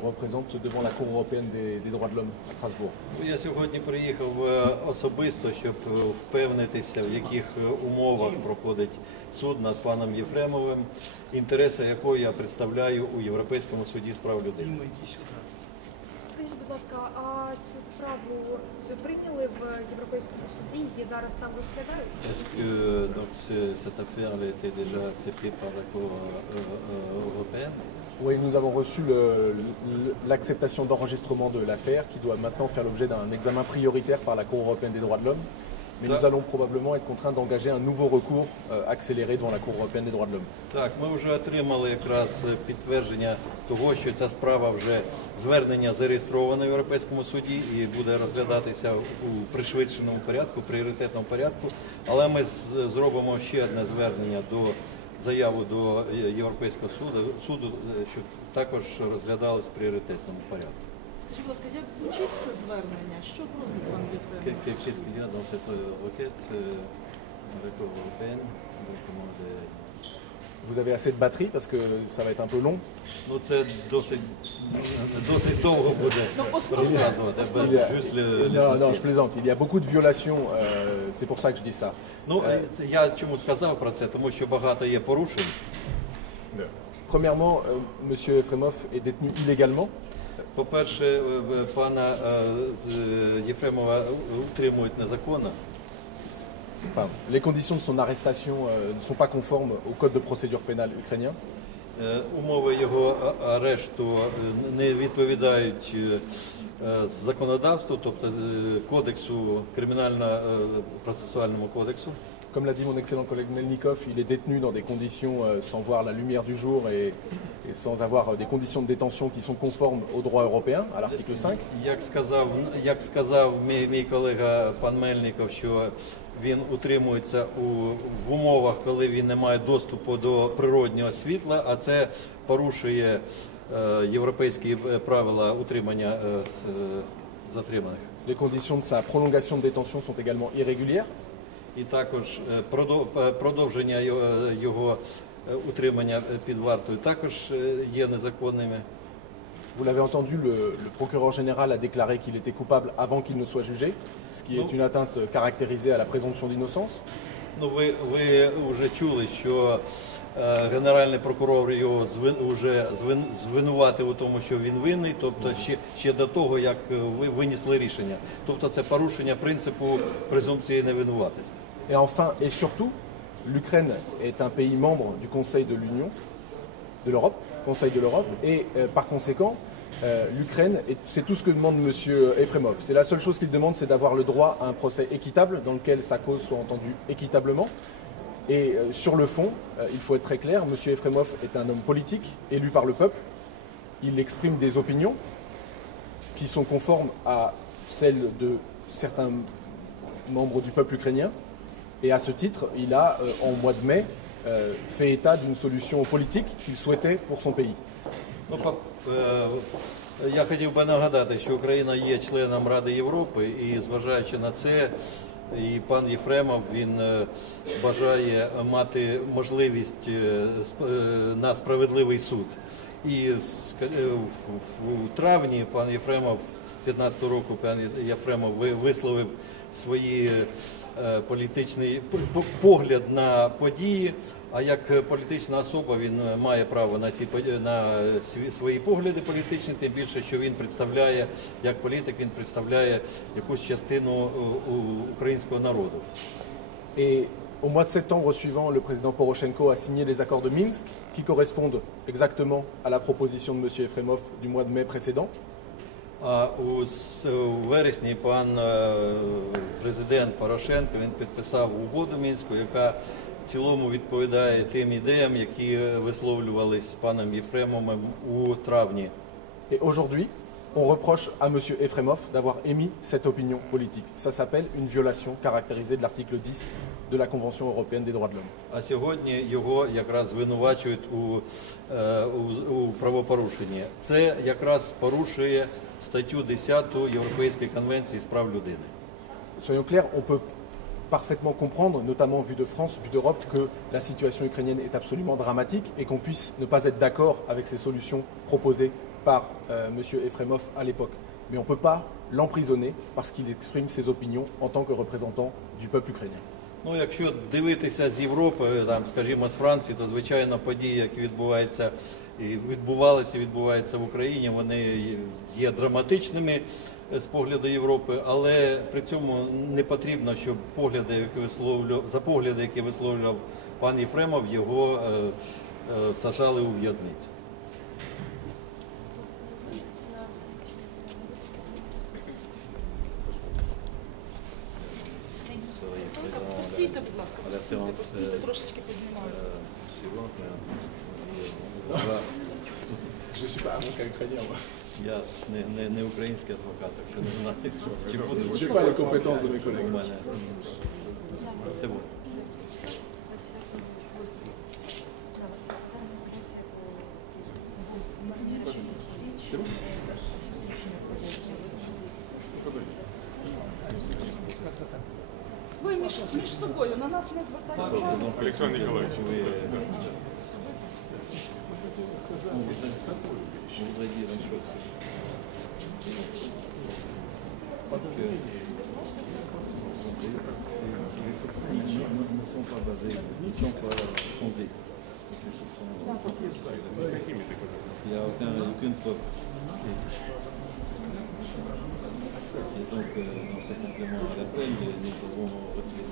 représente devant la Cour européenne des droits de l'homme à Strasbourg. Я сьогодні приїхав особисто, щоб впевнитися, в яких умовах проходить суд над паном Єфремовим, інтереси якого я представляю у Європейському суді з прав людини. Скажіть, будь ласка, а цю справу прийняли в Європейському суді, її зараз там розглядають? Est-ce que donc cette affaire a été déjà acceptée par la Cour européenne? Oui, nous avons reçu l'acceptation d'enregistrement de l'affaire qui doit maintenant faire l'objet d'un examen prioritaire par la Cour européenne des droits de l'homme. Mais nous allons probablement être contraints d'engager un nouveau recours accéléré devant la Cour européenne des droits de l'homme. Так, ми вже отримали якраз підтвердження того, що ця справа вже звернення зареєстровано в Європейському суді і буде розглядатися у пришвидшеному порядку, пріоритетному порядку. Але ми зробимо ще одне звернення заяву до Європейського суду, щоб також розглядалось в пріоритетному порядку. Скажіть, будь ласка, як звучить це звернення? Що просить пан Єфремов? Qu'est-ce qu'il y a dans cette requête avec l'Européenne? Vous avez assez de batterie parce que ça va être un peu long. Ну, це досить довго буде розказувати. Non, je plaisante. Il y a beaucoup de violations. C'est pour ça que je dis ça. Ну, я чому сказав про це, тому що багато є порушень. Premièrement, Monsieur Efremov est détenu illégalement. По-перше, пана Єфремова утримують незаконно. Les conditions de son arrestation ne sont pas conformes au code de procédure pénale ukrainien. Умови його арешту не відповідають законодавству, тобто кодексу, кримінально-процесуальному кодексу. Comme l'a dit mon excellent collègue Melnikov, il est détenu dans des conditions sans voir la lumière du jour et sans avoir des conditions de détention qui sont conformes au droit européen, à l'article 5. Як сказав мій колега пан Мельников, що він утримується в умовах, коли він не має доступу до природнього світла, а це порушує європейські правила утримання затриманих. Les conditions de sa prolongation de détention sont également irrégulières. І також продовження його утримання під вартою також є незаконними. Vous l'avez entendu, le procureur général a déclaré qu'il était coupable avant qu'il ne soit jugé, ce qui est une atteinte caractérisée à la présomption d'innocence. Ну, ви вже чули, що генеральний прокурор його вже звинуватив у тому, що він винний, тобто ще до того, як ви винесли рішення. Тобто це порушення принципу презумпції невинуватості. Et enfin et surtout, l'Ukraine est un pays membre du Conseil de l'Union, de l'Europe, Conseil de l'Europe, et par conséquent, l'Ukraine, c'est tout ce que demande M. Efremov. C'est la seule chose qu'il demande, c'est d'avoir le droit à un procès équitable, dans lequel sa cause soit entendue équitablement. Et sur le fond, il faut être très clair, M. Efremov est un homme politique, élu par le peuple. Il exprime des opinions qui sont conformes à celles de certains membres du peuple ukrainien. Et à ce titre, il a, en mois de mai, fait état d'une solution politique qu'il souhaitait pour son pays. Я хотів би нагадати, що Україна є членом Ради Європи і зважаючи на це, і пан Єфремов, він бажає мати можливість на справедливий суд. І в травні пан Єфремов, 2015 року, пан Єфремов висловив свої політичний погляд на події, а як політична особа він має право на свої погляди політичні, тим більше, що він представляє, як політик, він представляє якусь частину українського народу. Et au mois de septembre suivant, le président Poroshenko a signé les accords de Minsk qui correspondent exactement à la proposition de M. Efremov du mois de mai précédent. А у вересні пан президент Порошенко він підписав угоду Мінську, яка в цілому відповідає тим ідеям, які висловлювались паном Єфремовим у травні. Et aujourd'hui, on reproche à M. Efremov d'avoir émis cette opinion politique. Ça s'appelle une violation caractérisée de l'article 10 de la Convention européenne des droits de l'homme. А сьогодні його якраз звинувачують у правопорушенні. Це якраз порушує статтю 10 Європейської конвенції з прав людини. Soyons clairs, on peut parfaitement comprendre, notamment vu de France, vu d'Europe, que la situation ukrainienne est absolument dramatique et qu'on puisse ne pas être d'accord avec ces solutions proposées par M. Efremov à l'époque. Mais on ne peut pas l'emprisonner parce qu'il exprime ses opinions en tant que représentant du peuple ukrainien. Ну, якщо дивитися з Європи, там, скажімо, з Франції, то звичайно події, які відбуваються і відбувалися, і відбуваються в Україні, вони є драматичними з погляду Європи, але при цьому не потрібно, щоб за погляди, які висловлював пан Єфремов, його саджали у в'язницю. Постійте, будь ласка, постійте, трошечки познімаю. Je suis pas avocat ukrainien, moi. Я не український адвокат, так що не знаю, чи буде. Je n'ai pas les compétences de mes У collègues. мене це буде. Ви між собою на нас не звертайте увагу. Олександр Ніколаєвич. Il n'y a aucune preuve. Et donc, dans ce complément à l'appel, nous avons reflété.